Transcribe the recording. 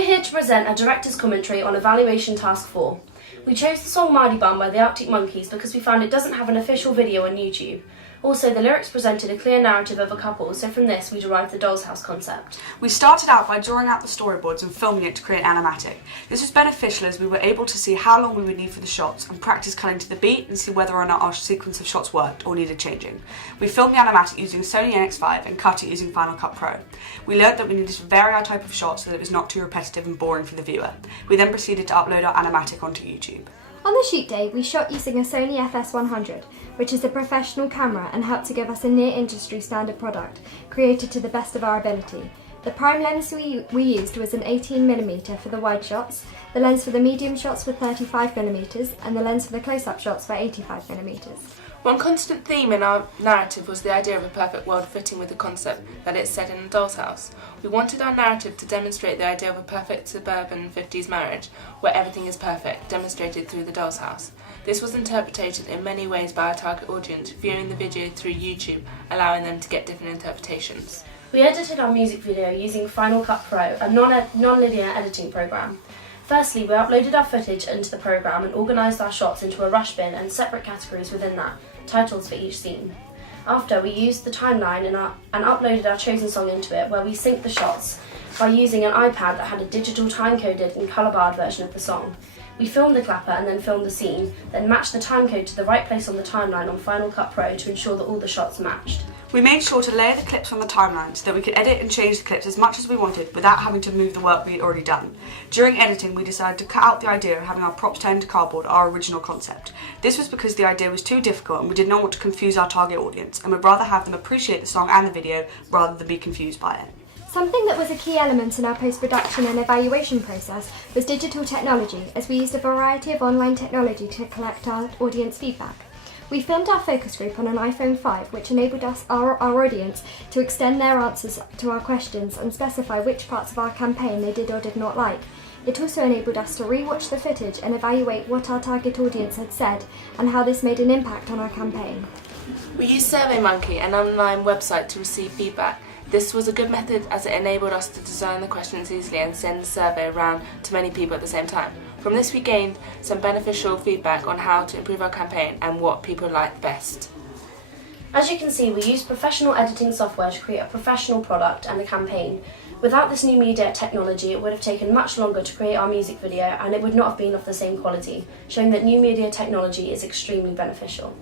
We're here to present a director's commentary on Evaluation Task 4. We chose the song Mardy by the Arctic Monkeys because we found it doesn't have an official video on YouTube. Also, the lyrics presented a clear narrative of a couple, so from this we derived the doll's house concept. We started out by drawing out the storyboards and filming it to create animatic. This was beneficial as we were able to see how long we would need for the shots and practice cutting to the beat and see whether or not our sequence of shots worked or needed changing. We filmed the animatic using Sony NX5 and cut it using Final Cut Pro. We learned that we needed to vary our type of shot so that it was not too repetitive and boring for the viewer. We then proceeded to upload our animatic onto YouTube. On the shoot day, we shot using a Sony FS100, which is a professional camera and helped to give us a near-industry standard product, created to the best of our ability. The prime lens we used was an 18mm for the wide shots, the lens for the medium shots were 35mm, and the lens for the close-up shots were 85mm. One constant theme in our narrative was the idea of a perfect world fitting with the concept that it's set in a doll's house. We wanted our narrative to demonstrate the idea of a perfect suburban 50s marriage, where everything is perfect, demonstrated through the doll's house. This was interpreted in many ways by our target audience, viewing the video through YouTube, allowing them to get different interpretations. We edited our music video using Final Cut Pro, a non-linear editing program. Firstly, we uploaded our footage into the program and organised our shots into a rush bin and separate categories within that, titles for each scene. After, we used the timeline and uploaded our chosen song into it, where we synced the shots by using an iPad that had a digital time-coded and colour-barred version of the song. We filmed the clapper and then filmed the scene, then matched the timecode to the right place on the timeline on Final Cut Pro to ensure that all the shots matched. We made sure to layer the clips on the timeline so that we could edit and change the clips as much as we wanted without having to move the work we had already done. During editing, we decided to cut out the idea of having our props turned to cardboard, our original concept. This was because the idea was too difficult and we did not want to confuse our target audience and would rather have them appreciate the song and the video rather than be confused by it. Something that was a key element in our post-production and evaluation process was digital technology, as we used a variety of online technology to collect our audience feedback. We filmed our focus group on an iPhone 5, which enabled our audience to extend their answers to our questions and specify which parts of our campaign they did or did not like. It also enabled us to re-watch the footage and evaluate what our target audience had said and how this made an impact on our campaign. We used SurveyMonkey, an online website, to receive feedback. This was a good method as it enabled us to design the questions easily and send the survey around to many people at the same time. From this we gained some beneficial feedback on how to improve our campaign and what people liked best. As you can see, we used professional editing software to create a professional product and a campaign. Without this new media technology, it would have taken much longer to create our music video and it would not have been of the same quality, showing that new media technology is extremely beneficial.